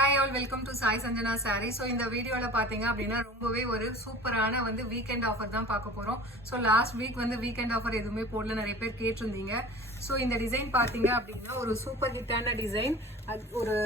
Hi all, welcome to Sai Sanjana sorry. So இந்த வீடியோவில் பார்த்தீங்க அப்படின்னா ரொம்பவே ஒரு சூப்பரான வீக்கெண்ட் ஆஃபர் தான் பார்க்க போகிறோம். So last week weekend offer எதுவுமே போடல, நிறைய பேர் கேட்டிருந்தீங்க. ஸோ இந்த டிசைன் பார்த்தீங்க அப்படின்னா ஒரு சூப்பர் ஹிட்டான டிசைன். ஒரு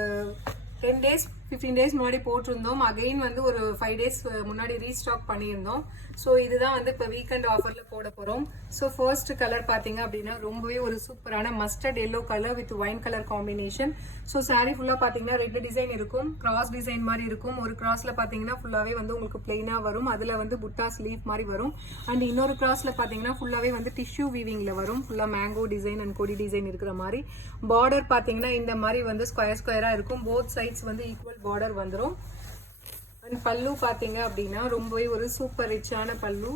10 days 15 days முன்னாடி போட்டிருந்தோம். அகைன் ஒரு 5 days முன்னாடி ரீஸ்டாக் பண்ணியிருந்தோம். ஸோ இதுதான் இப்போ வீக்கெண்ட் ஆஃபரில் போட போகிறோம். ஸோ ஃபர்ஸ்ட் கலர் பார்த்தீங்க அப்படின்னா ரொம்பவே ஒரு சூப்பரான mustard yellow colour with wine colour combination. So sari ஃபுல்லாக பார்த்தீங்கன்னா 2 டிசைன் இருக்கும். கிராஸ் டிசைன் மாதிரி இருக்கும். ஒரு கிராஸில் பார்த்தீங்கன்னா ஃபுல்லாகவே உங்களுக்கு பிளெயினாக வரும். அதில் புட்டா ஸ்லீவ் மாதிரி வரும். அண்ட் இன்னொரு கிராஸில் பார்த்தீங்கன்னா ஃபுல்லாகவே டிஷ்யூ வீவிங்கில் வரும். ஃபுல்லாக மேங்கோ டிசைன் அண்ட் கொடி டிசைன் இருக்கிற மாதிரி. பார்டர் பார்த்தீங்கன்னா இந்த மாதிரி ஸ்கொயர் ஸ்கொயராக இருக்கும். போத் சைட்ஸ் ஈக்குவல் பார்டர் வந்துடும். அண்ட் பல்லு பார்த்தீங்க அப்படின்னா ரொம்பவே ஒரு சூப்பர் ரிச்சான பல்லு.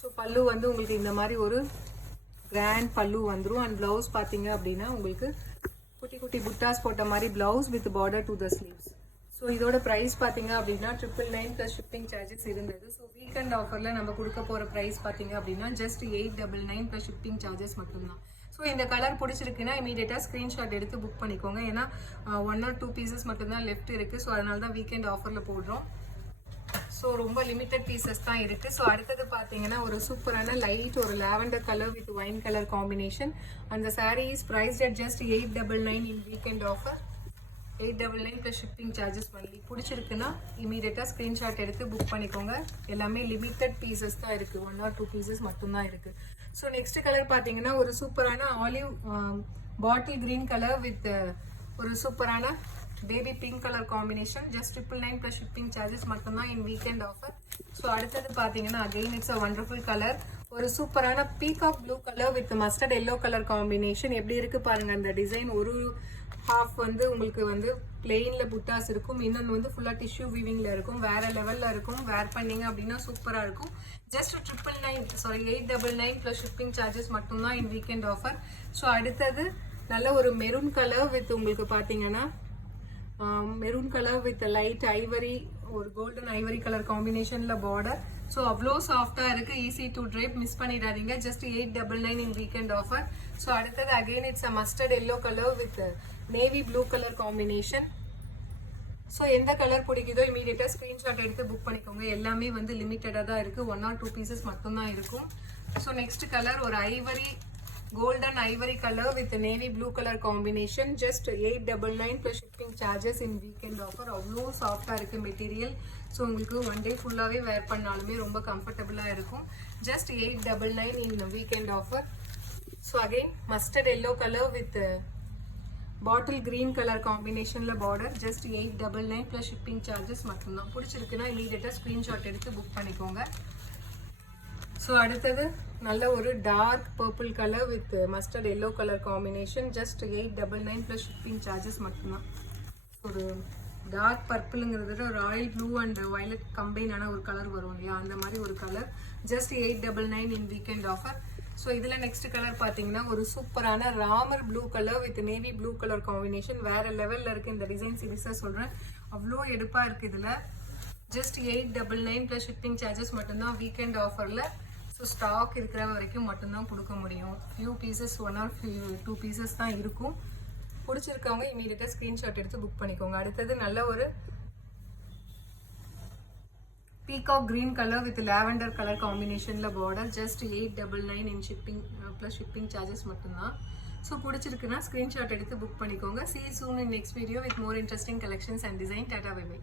ஸோ பல்லு உங்களுக்கு இந்த மாதிரி ஒரு கிராண்ட் பல்லு வந்துடும். அண்ட் பிளவுஸ் பார்த்தீங்க அப்படின்னா உங்களுக்கு குட்டி குட்டி புட்டாஸ் போட்ட மாதிரி blouse with border to the sleeves. So இதோட ப்ரைஸ் பார்த்தீங்க அப்படின்னா 999 ப்ளஸ் ஷிப்பிங் சார்ஜஸ் இருந்தது. ஸோ வீக்கெண்ட் ஆஃபரில் நம்ம கொடுக்க போகிற ப்ரைஸ் பார்த்தீங்க அப்படின்னா ஜஸ்ட் 899 ப்ளஸ் ஷிப்பிங் சார்ஜஸ் மட்டும்தான். ஸோ இந்த கலர் பிடிச்சிருக்குன்னா இமீடியட்டாக ஸ்க்ரீன்ஷாட் எடுத்து புக் பண்ணிக்கோங்க. ஏன்னா 1 or 2 பீசஸ் மட்டும்தான் லெஃப்ட் இருக்குது. ஸோ அதனால தான் வீக்கெண்ட் ஆஃபரில் போடுறோம். ஸோ ரொம்ப லிமிட்டட் பீசஸ் தான் இருக்குது. ஸோ அடுத்தது பார்த்தீங்கன்னா ஒரு சூப்பரான லைட் ஒரு lavender colour with wine colour combination. அந்த saree is priced at just 899 in weekend offer. 899 plus shipping charges பண்ணி பிடிச்சிருக்குன்னா இமீடியட்டாக ஸ்க்ரீன்ஷாட் எடுத்து புக் பண்ணிக்கோங்க. எல்லாமே லிமிட்டட் பீசஸ் தான் இருக்குது. 1 or 2 பீசஸ் மட்டும்தான் இருக்குது. ஸோ நெக்ஸ்ட் கலர் பார்த்தீங்கன்னா ஒரு சூப்பரான olive bottle green colour with ஒரு சூப்பரான baby pink colour combination. Just 999 plus shipping charges மட்டும்தான் இன் வீக்கெண்ட் ஆஃபர். ஸோ அடுத்தது பார்த்தீங்கன்னா again it's a wonderful colour. ஒரு சூப்பரான peacock blue colour with mustard yellow colour combination. எப்படி இருக்குது பாருங்கள் அந்த டிசைன். ஒரு ஹாஃப் உங்களுக்கு பிளெயின்ல புட்டாஸ் இருக்கும். இன்னொன்று ஃபுல்லாக டிஷ்யூ வீவிங்ல இருக்கும். வேற லெவலில் இருக்கும். வேர் பண்ணீங்க அப்படின்னா சூப்பராக இருக்கும். ஜஸ்ட் 899 ப்ளஸ் ஷிப்பிங் சார்ஜஸ் மட்டும்தான் இன் வீக்கெண்ட் ஆஃபர். ஸோ அடுத்தது நல்ல ஒரு மெரூன் கலர் வித் உங்களுக்கு பார்த்தீங்கன்னா maroon colour with light ivory ஒரு கோல்டன் ஐவரி கலர் காம்பினேஷன்ல பார்டர். ஸோ அவ்வளோ சாஃப்டாக இருக்குது. Easy to drape. மிஸ் பண்ணிடாதீங்க. Just 899 in weekend offer. So அடுத்தது again it's a mustard yellow colour with navy blue colour combination. So எந்த colour பிடிக்குதோ இமீடியட்டாக ஸ்க்ரீன்ஷாட் எடுத்து புக் பண்ணிக்கோங்க. எல்லாமே லிமிட்டடாக தான் இருக்குது. 1 or 2 பீசஸ் மட்டும்தான் இருக்கும். ஸோ நெக்ஸ்ட் கலர் ஒரு Ivory golden ivory colour with navy blue colour combination. Just 899 plus shipping charges in weekend offer. அவ்வளோ சாஃப்டாக இருக்குது மெட்டீரியல். ஸோ உங்களுக்கு 1 day ஃபுல்லாகவே வேர் பண்ணாலுமே ரொம்ப கம்ஃபர்டபுளாக இருக்கும். Just 899 in weekend offer. So again mustard yellow colour with bottle green colour காம்பினேஷன்ல border. Just 899 plus shipping charges மட்டும்தான். பிடிச்சிருக்குன்னா இமீடியட்டாக ஸ்க்ரீன்ஷாட் எடுத்து புக் பண்ணிக்கோங்க. ஸோ அடுத்தது நல்ல ஒரு dark purple colour with mustard yellow colour combination. Just 899 plus shipping charges மட்டும்தான். ஒரு டார்க் பர்பிளுங்கிறது ஒரு royal blue and violet combine ஆன ஒரு கலர் வரும் இல்லையா, அந்த மாதிரி ஒரு கலர். Just 899 in weekend offer. So இதில் நெக்ஸ்ட் கலர் பார்த்தீங்கன்னா ஒரு சூப்பரான Ramar blue colour with navy blue colour combination. வேற லெவலில் இருக்குது. இந்த டிசைன் சீரீஸாக சொல்கிறேன். அவ்வளோ எடுப்பாக இருக்குது இதில். ஜஸ்ட் 899 ப்ளஸ் ஷிப்பிங் சார்ஜஸ் மட்டும்தான் வீக்கெண்ட் ஆஃபரில். ஸோ ஸ்டாக் இருக்கிற வரைக்கும் மட்டும்தான் கொடுக்க முடியும். ஃபியூ பீசஸ் 1 or 2 பீசஸ் தான் இருக்கும். பிடிச்சிருக்கவங்க இமீடியட்டாக ஸ்க்ரீன்ஷாட் எடுத்து புக் பண்ணிக்கோங்க. அடுத்தது நல்ல ஒரு peacock green colour with lavender colour காம்பினேஷன்ல border. Just 899 in shipping plus shipping charges மட்டும்தான். ஸோ பிடிச்சிருக்குன்னா ஸ்க்ரீன்ஷாட் எடுத்து புக் பண்ணிக்கோங்க. See you soon in next video with more interesting collections and design. Tata, bye bye.